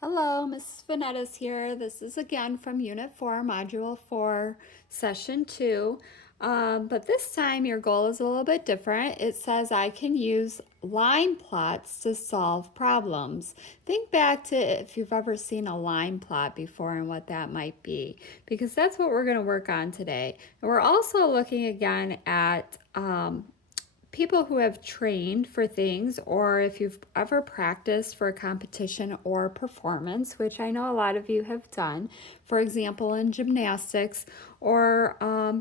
Hello, Mrs. Vanetta's here. This is again from Unit 4, Module 4, Session 2. But this time your goal is a little bit different. It says I can use line plots to solve problems. Think back to if you've ever seen a line plot before and what that might be, because that's what we're going to work on today. And we're also looking again at people who have trained for things, or if you've ever practiced for a competition or performance, which I know a lot of you have done, for example, in gymnastics or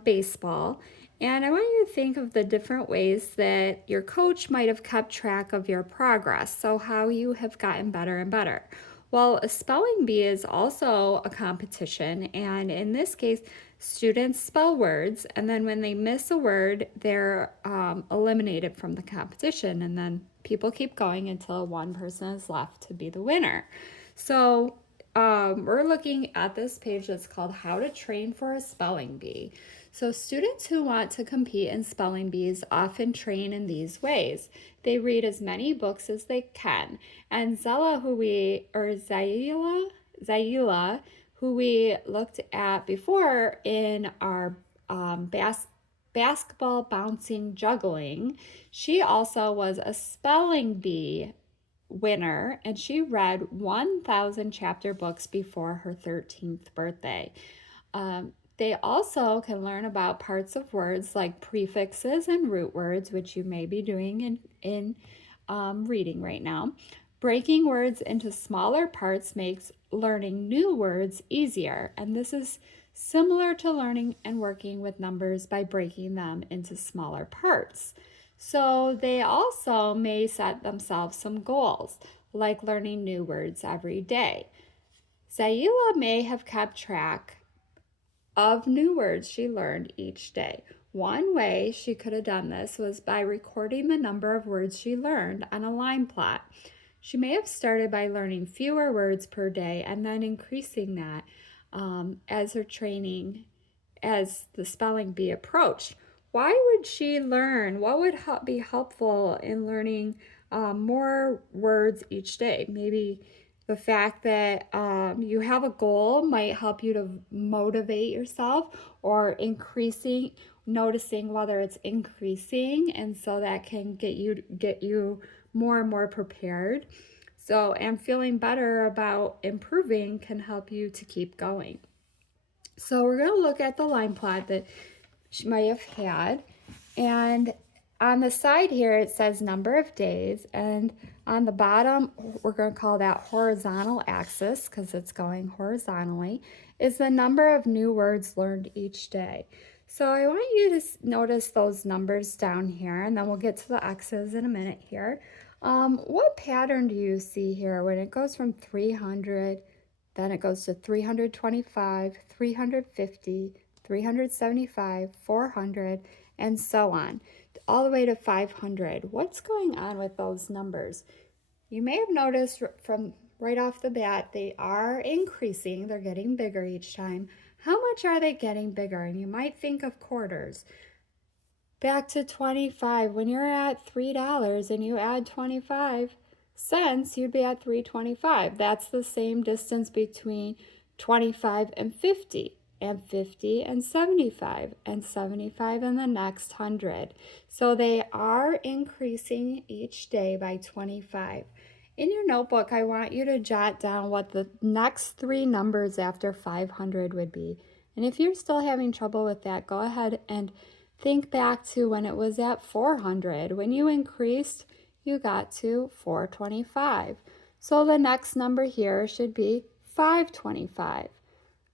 baseball. And I want you to think of the different ways that your coach might have kept track of your progress, so how you have gotten better and better. Well, a spelling bee is also a competition, and in this case, students spell words, and then when they miss a word, they're eliminated from the competition, and then people keep going until one person is left to be the winner. So we're looking at this page that's called How to Train for a Spelling Bee. So students who want to compete in spelling bees often train in these ways. They read as many books as they can. And Zaila, who we looked at before in our basketball bouncing juggling, she also was a spelling bee winner, and she read 1,000 chapter books before her 13th birthday. They also can learn about parts of words like prefixes and root words, which you may be doing in reading right now. Breaking words into smaller parts makes learning new words easier, and this is similar to learning and working with numbers by breaking them into smaller parts. So they also may set themselves some goals, like learning new words every day. Zaila may have kept track of new words she learned each day. One way she could have done this was by recording the number of words she learned on a line plot. She may have started by learning fewer words per day and then increasing that as her training, as the spelling bee approached. Why would she learn? What would be helpful in learning more words each day? Maybe the fact that you have a goal might help you to motivate yourself, or noticing whether it's increasing, and so that can get you more and more prepared. So, and feeling better about improving can help you to keep going. So we're going to look at the line plot that she might have had. And on the side here, it says number of days. And on the bottom, we're going to call that horizontal axis because it's going horizontally, is the number of new words learned each day. So I want you to notice those numbers down here, and then we'll get to the X's in a minute here. What pattern do you see here when it goes from 300, then it goes to 325, 350, 375, 400, and so on, all the way to 500. What's going on with those numbers? You may have noticed from right off the bat, they are increasing. They're getting bigger each time. How much are they getting bigger? And you might think of quarters. Back to 25, when you're at $3 and you add 25 cents, you'd be at 325. That's the same distance between 25 and 50, and 50 and 75, and 75 and the next 100. So they are increasing each day by 25. In your notebook, I want you to jot down what the next three numbers after 500 would be. And if you're still having trouble with that, go ahead and think back to when it was at 400. When you increased, you got to 425. So the next number here should be 525.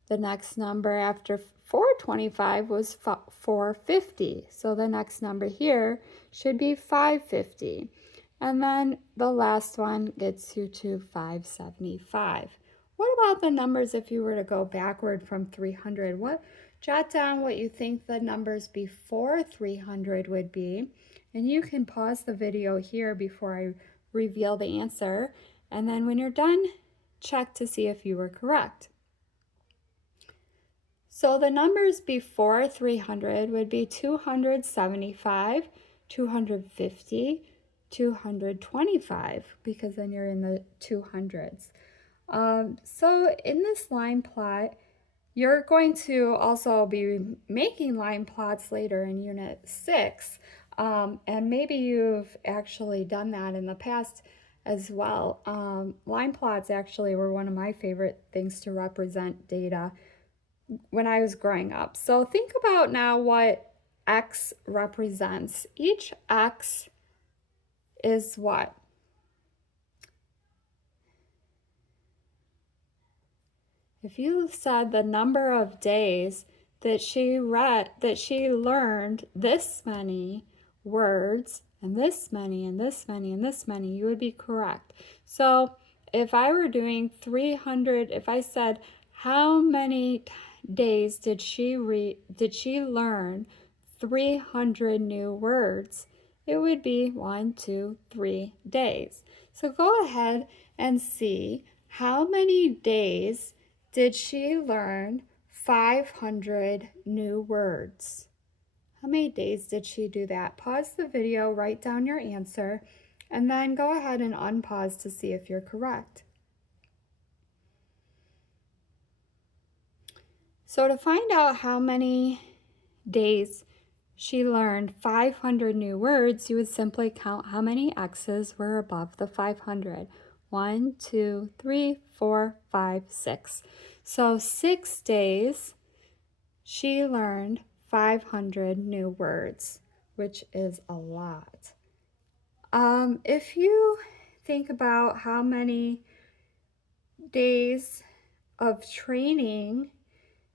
The next number after 425 was 450. So the next number here should be 550. And then the last one gets you to 575. What about the numbers if you were to go backward from 300? Jot down what you think the numbers before 300 would be. And you can pause the video here before I reveal the answer. And then when you're done, check to see if you were correct. So the numbers before 300 would be 275, 250, 225, because then you're in the 200s. So in this line plot, you're going to also be making line plots later in Unit 6, and maybe you've actually done that in the past as well. Line plots actually were one of my favorite things to represent data when I was growing up. So think about now what X represents. Each X is what? If you said the number of days that she learned this many words and this many and this many and this many, you would be correct. So if I were doing 300, if I said how many days did she learn 300 new words, it would be 1, 2, 3 days. So go ahead and see how many days did she learn 500 new words? How many days did she do that? Pause the video, write down your answer, and then go ahead and unpause to see if you're correct. So to find out how many days she learned 500 new words, you would simply count how many X's were above the 500. 1, 2, 3, 4, 5, 6. So 6 days she learned 500 new words, which is a lot. If you think about how many days of training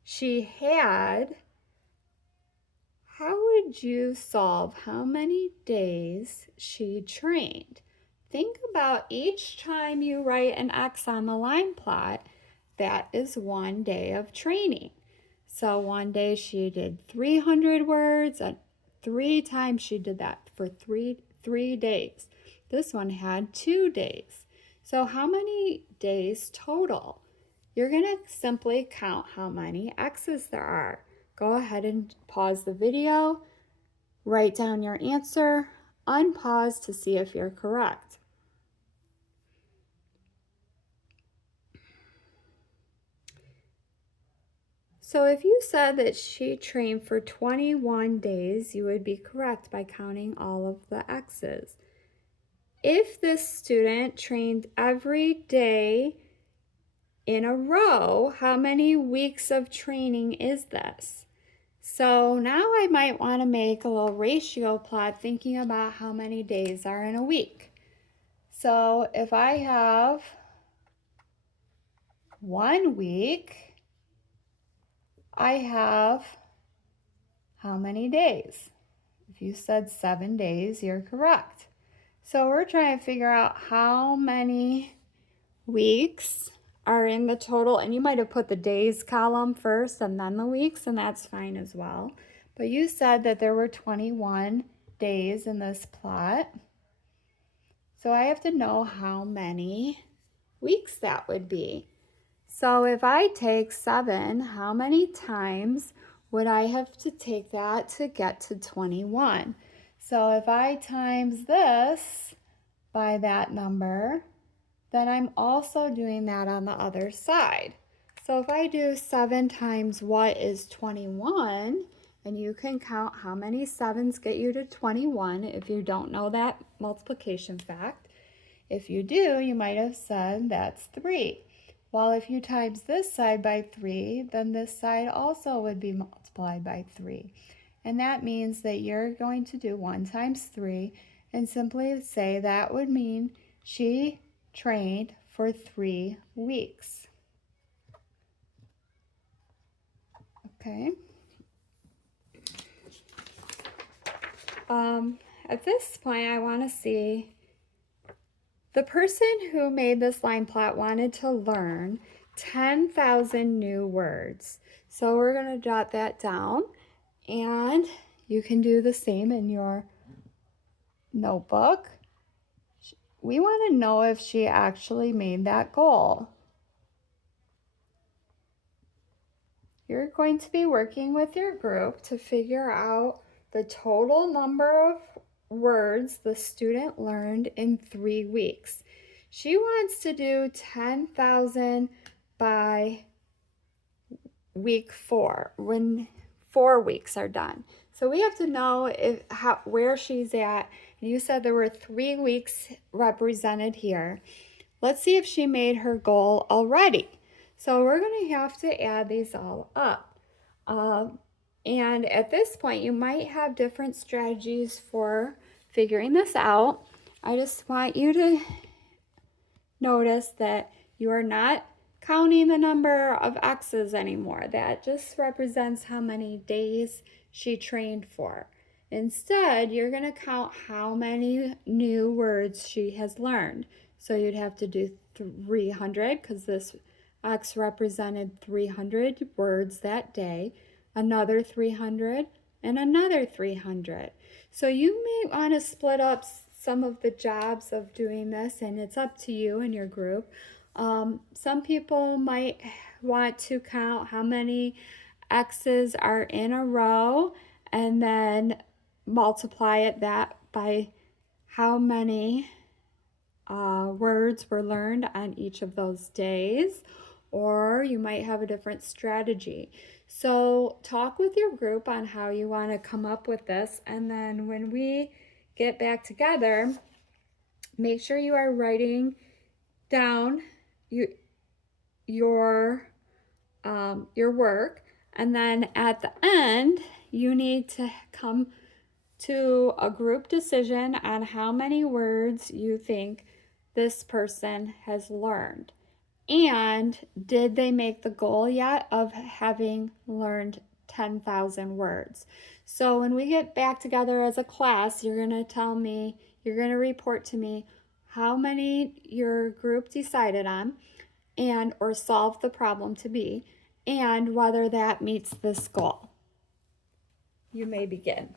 she had, how would you solve how many days she trained? Think about each time you write an X on the line plot, that is 1 day of training. So one day she did 300 words, and 3 times she did that for three days. This one had 2 days. So how many days total? You're going to simply count how many X's there are. Go ahead and pause the video, write down your answer, unpause to see if you're correct. So if you said that she trained for 21 days, you would be correct by counting all of the X's. If this student trained every day in a row, how many weeks of training is this? So now I might want to make a little ratio plot thinking about how many days are in a week. So if I have 1 week, I have how many days? If you said 7 days, you're correct. So we're trying to figure out how many weeks are in the total, and you might have put the days column first and then the weeks, and that's fine as well. But you said that there were 21 days in this plot. So I have to know how many weeks that would be. So if I take 7, how many times would I have to take that to get to 21? So if I times this by that number, then I'm also doing that on the other side. So if I do 7 times what is 21, and you can count how many 7s get you to 21 if you don't know that multiplication fact. If you do, you might have said that's 3. Well, if you times this side by 3, then this side also would be multiplied by 3. And that means that you're going to do 1 times 3 and simply say that would mean she trained for 3 weeks. Okay. At this point, I want to see the person who made this line plot wanted to learn 10,000 new words. So we're going to jot that down, and you can do the same in your notebook. We want to know if she actually made that goal. You're going to be working with your group to figure out the total number of words the student learned in 3 weeks. She wants to do 10,000 by week 4, when 4 weeks are done. So we have to know where she's at. And you said there were 3 weeks represented here. Let's see if she made her goal already. So we're going to have to add these all up. And at this point, you might have different strategies for figuring this out. I just want you to notice that you are not counting the number of X's anymore. That just represents how many days she trained for. Instead, you're going to count how many new words she has learned. So you'd have to do 300 because this X represented 300 words that day, another 300, and another 300. So you may want to split up some of the jobs of doing this, and it's up to you and your group. Some people might want to count how many X's are in a row and then multiply that by how many words were learned on each of those days, or you might have a different strategy. So talk with your group on how you want to come up with this, and then when we get back together, make sure you are writing down your work, and then at the end you need to come to a group decision on how many words you think this person has learned, and did they make the goal yet of having learned 10,000 words. So when we get back together as a class, you're going to report to me how many your group decided on and or solved the problem to be, and whether that meets this goal. You may begin.